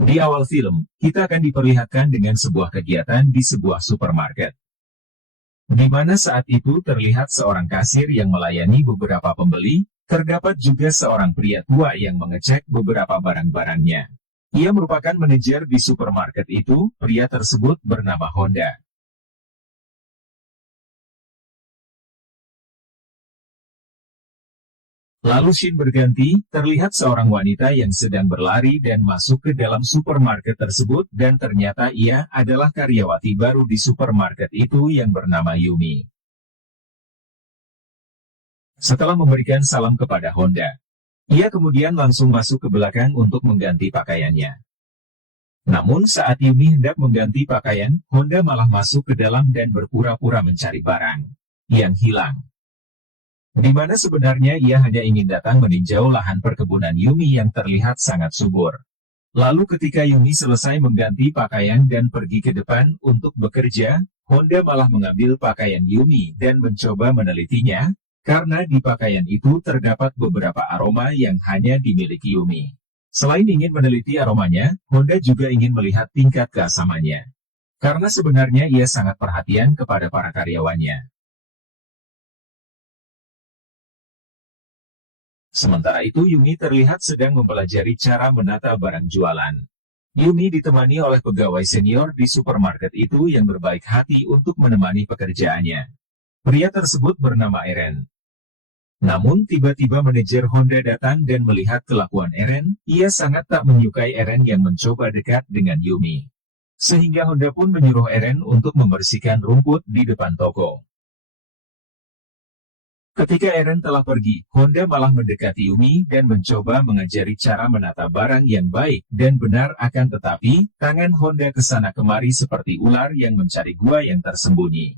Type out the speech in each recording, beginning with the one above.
Di awal film, kita akan diperlihatkan dengan sebuah kegiatan di sebuah supermarket. Di mana saat itu terlihat seorang kasir yang melayani beberapa pembeli, terdapat juga seorang pria tua yang mengecek beberapa barang-barangnya. Ia merupakan manajer di supermarket itu, pria tersebut bernama Honda. Lalu scene berganti, terlihat seorang wanita yang sedang berlari dan masuk ke dalam supermarket tersebut dan ternyata ia adalah karyawati baru di supermarket itu yang bernama Yumi. Setelah memberikan salam kepada Honda, ia kemudian langsung masuk ke belakang untuk mengganti pakaiannya. Namun saat Yumi hendak mengganti pakaian, Honda malah masuk ke dalam dan berpura-pura mencari barang yang hilang. Di mana sebenarnya ia hanya ingin datang meninjau lahan perkebunan Yumi yang terlihat sangat subur. Lalu ketika Yumi selesai mengganti pakaian dan pergi ke depan untuk bekerja, Honda malah mengambil pakaian Yumi dan mencoba menelitinya, karena di pakaian itu terdapat beberapa aroma yang hanya dimiliki Yumi. Selain ingin meneliti aromanya, Honda juga ingin melihat tingkat keasamannya. Karena sebenarnya ia sangat perhatian kepada para karyawannya. Sementara itu Yumi terlihat sedang mempelajari cara menata barang jualan. Yumi ditemani oleh pegawai senior di supermarket itu yang berbaik hati untuk menemani pekerjaannya. Pria tersebut bernama Eren. Namun tiba-tiba manajer Honda datang dan melihat kelakuan Eren, ia sangat tak menyukai Eren yang mencoba dekat dengan Yumi. Sehingga Honda pun menyuruh Eren untuk membersihkan rumput di depan toko. Ketika Eren telah pergi, Honda malah mendekati Yumi dan mencoba mengajari cara menata barang yang baik dan benar, akan tetapi, tangan Honda kesana kemari seperti ular yang mencari gua yang tersembunyi.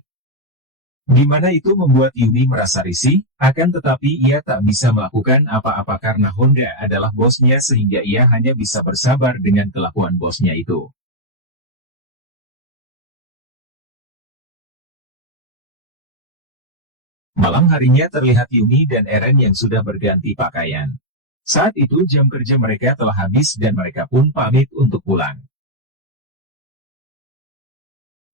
Di mana itu membuat Yumi merasa risih, akan tetapi ia tak bisa melakukan apa-apa karena Honda adalah bosnya sehingga ia hanya bisa bersabar dengan kelakuan bosnya itu. Malam harinya terlihat Yumi dan Eren yang sudah berganti pakaian. Saat itu jam kerja mereka telah habis dan mereka pun pamit untuk pulang.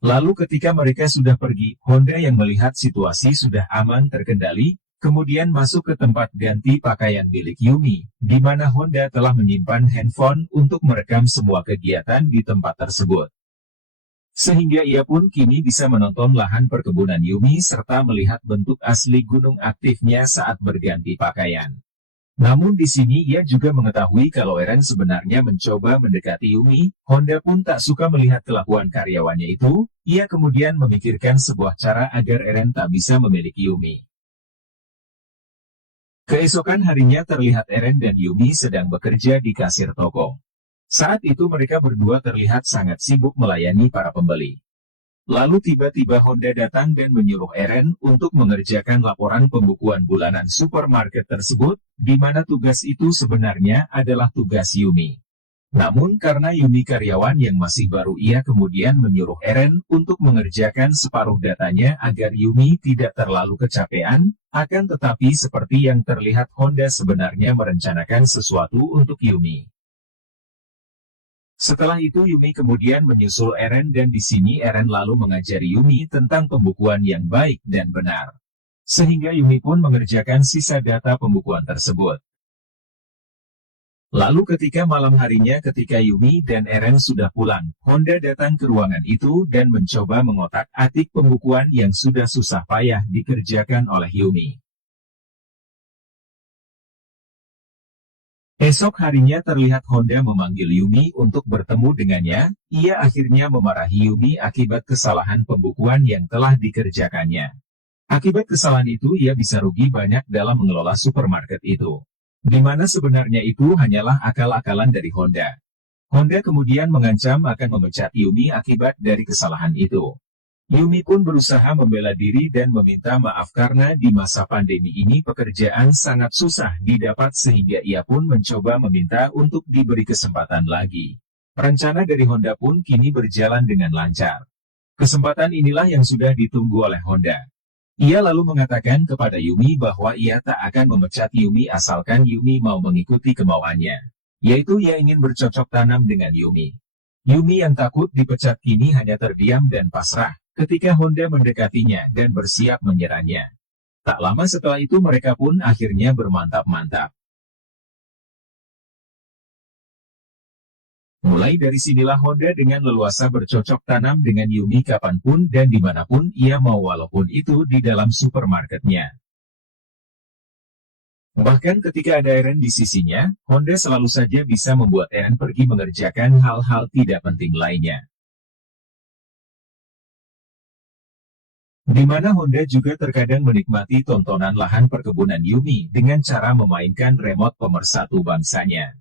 Lalu ketika mereka sudah pergi, Honda yang melihat situasi sudah aman terkendali, kemudian masuk ke tempat ganti pakaian milik Yumi, di mana Honda telah menyimpan handphone untuk merekam semua kegiatan di tempat tersebut. Sehingga ia pun kini bisa menonton lahan perkebunan Yumi serta melihat bentuk asli gunung aktifnya saat berganti pakaian. Namun di sini ia juga mengetahui kalau Eren sebenarnya mencoba mendekati Yumi. Honda pun tak suka melihat kelakuan karyawannya itu, ia kemudian memikirkan sebuah cara agar Eren tak bisa memiliki Yumi. Keesokan harinya terlihat Eren dan Yumi sedang bekerja di kasir toko. Saat itu mereka berdua terlihat sangat sibuk melayani para pembeli. Lalu tiba-tiba Honda datang dan menyuruh Eren untuk mengerjakan laporan pembukuan bulanan supermarket tersebut, di mana tugas itu sebenarnya adalah tugas Yumi. Namun karena Yumi karyawan yang masih baru, ia kemudian menyuruh Eren untuk mengerjakan separuh datanya agar Yumi tidak terlalu kecapean, akan tetapi seperti yang terlihat Honda sebenarnya merencanakan sesuatu untuk Yumi. Setelah itu Yumi kemudian menyusul Eren dan di sini Eren lalu mengajari Yumi tentang pembukuan yang baik dan benar. Sehingga Yumi pun mengerjakan sisa data pembukuan tersebut. Lalu ketika malam harinya ketika Yumi dan Eren sudah pulang, Honda datang ke ruangan itu dan mencoba mengotak-atik pembukuan yang sudah susah payah dikerjakan oleh Yumi. Esok harinya terlihat Honda memanggil Yumi untuk bertemu dengannya, ia akhirnya memarahi Yumi akibat kesalahan pembukuan yang telah dikerjakannya. Akibat kesalahan itu ia bisa rugi banyak dalam mengelola supermarket itu. Di mana sebenarnya itu hanyalah akal-akalan dari Honda. Honda kemudian mengancam akan memecat Yumi akibat dari kesalahan itu. Yumi pun berusaha membela diri dan meminta maaf karena di masa pandemi ini pekerjaan sangat susah didapat sehingga ia pun mencoba meminta untuk diberi kesempatan lagi. Rencana dari Honda pun kini berjalan dengan lancar. Kesempatan inilah yang sudah ditunggu oleh Honda. Ia lalu mengatakan kepada Yumi bahwa ia tak akan memecat Yumi asalkan Yumi mau mengikuti kemauannya. yaitu ia ingin bercocok tanam dengan Yumi. Yumi yang takut dipecat kini hanya terdiam dan pasrah ketika Honda mendekatinya dan bersiap menyerangnya. Tak lama setelah itu mereka pun akhirnya bermantap-mantap. Mulai dari sinilah Honda dengan leluasa bercocok tanam dengan Yumi kapanpun dan dimanapun ia mau, walaupun itu di dalam supermarketnya. Bahkan ketika ada Eren di sisinya, Honda selalu saja bisa membuat Eren pergi mengerjakan hal-hal tidak penting lainnya. Di mana Honda juga terkadang menikmati tontonan lahan perkebunan Yumi dengan cara memainkan remote pemersatu bangsanya.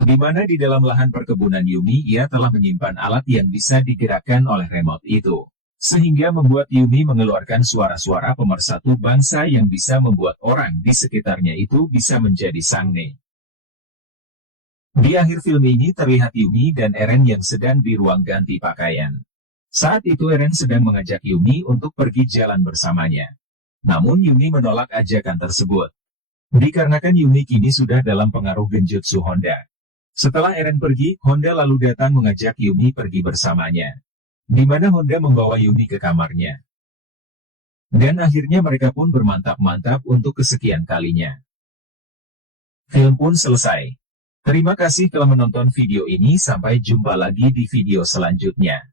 Di mana di dalam lahan perkebunan Yumi ia telah menyimpan alat yang bisa digerakkan oleh remote itu. Sehingga membuat Yumi mengeluarkan suara-suara pemersatu bangsa yang bisa membuat orang di sekitarnya itu bisa menjadi sange. Di akhir film ini terlihat Yumi dan Eren yang sedang di ruang ganti pakaian. Saat itu Eren sedang mengajak Yumi untuk pergi jalan bersamanya. Namun Yumi menolak ajakan tersebut. Dikarenakan Yumi kini sudah dalam pengaruh genjutsu Honda. Setelah Eren pergi, Honda lalu datang mengajak Yumi pergi bersamanya. Di mana Honda membawa Yumi ke kamarnya. Dan akhirnya mereka pun bermantap-mantap untuk kesekian kalinya. Film pun selesai. Terima kasih telah menonton video ini, sampai jumpa lagi di video selanjutnya.